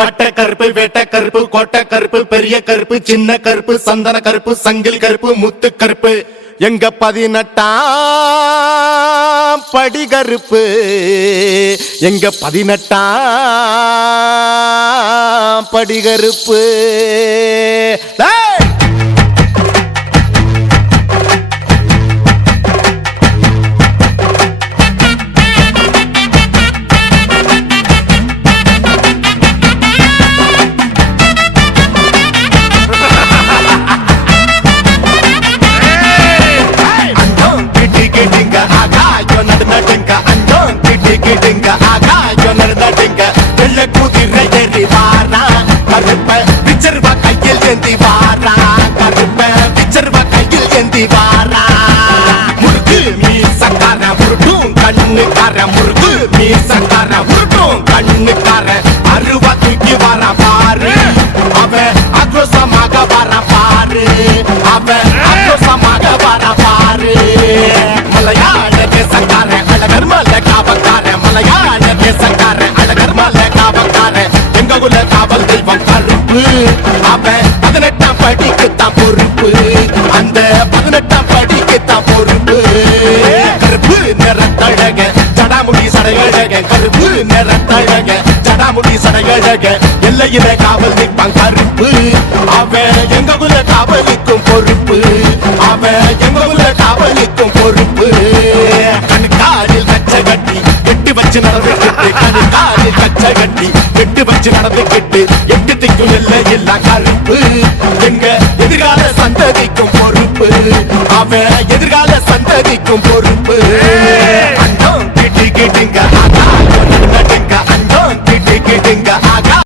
கட்ட கருப்பு வேட்ட கருப்பு கோட்டை கருப்பு பெரிய கருப்பு சின்ன கருப்பு சந்தன கருப்பு சங்கில் கருப்பு முத்து கருப்பு எங்க 18ஆம் படி கருப்பு எங்க 18ஆம் படி கருப்பு முருகு மீசக்கார முருட்டும் கண்ணுக்கார அருவா தூக்கி வர பாரு அவன் ஆக்ரோஷமாக வர பாரு அவன் ஆக்ரோஷமாக வர பாரு மலையாள தேசக்கார அழகர் மலை காவக்கார மலையாள தேசக்கார அழகர் மலை காவக்கார எங்க உள்ள காவல் தெய்வம் கருப்பு அவன் 18ஆம் படிக்குத்தான் பொறுப்பு அந்த 18ஆம் படிக்குத்தான் பொறுப்பு கருப்பு நிறத்தழக ஜடாமுடி சடையழக கருப்பு நிறத்தழக ஜடாமுடி சடையழக எல்லையில காவல் நிற்பான் கருப்பு அவன் எங்க உள்ள காவலுக்கும் பொறுப்பு அவன் எங்க உள்ள காவலுக்கும் பொறுப்பு கண்காலில் கச்ச கட்டி எட்டு வச்சு நடந்துக்கிட்டு கண்காலில் கச்ச கட்டி எட்டு வச்சு நடந்துக்கிட்டு எட்டு திக்கும் இல்ல கருப்பு எங்க எதிர்கால சந்ததிக்கும் பொறுப்பு அவன் எதிர்கால சந்ததிக்கும் பொறுப்பு